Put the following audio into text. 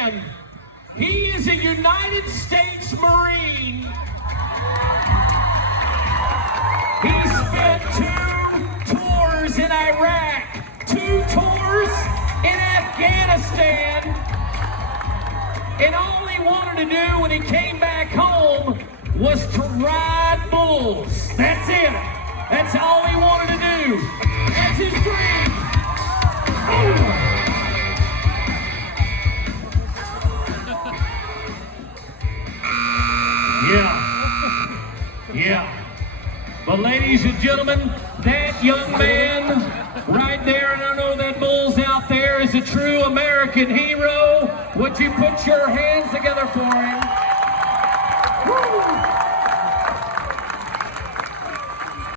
man. He is a United States Marine. He spent 2 tours in Iraq, 2 tours in Afghanistan, and all he wanted to do when he came back home was to ride bulls. That's it. That's all he wanted to do. That's his dream. Yeah. But ladies and gentlemen, that young man right there, and I know that bull's out there, is a true American hero. Would you put your hands together?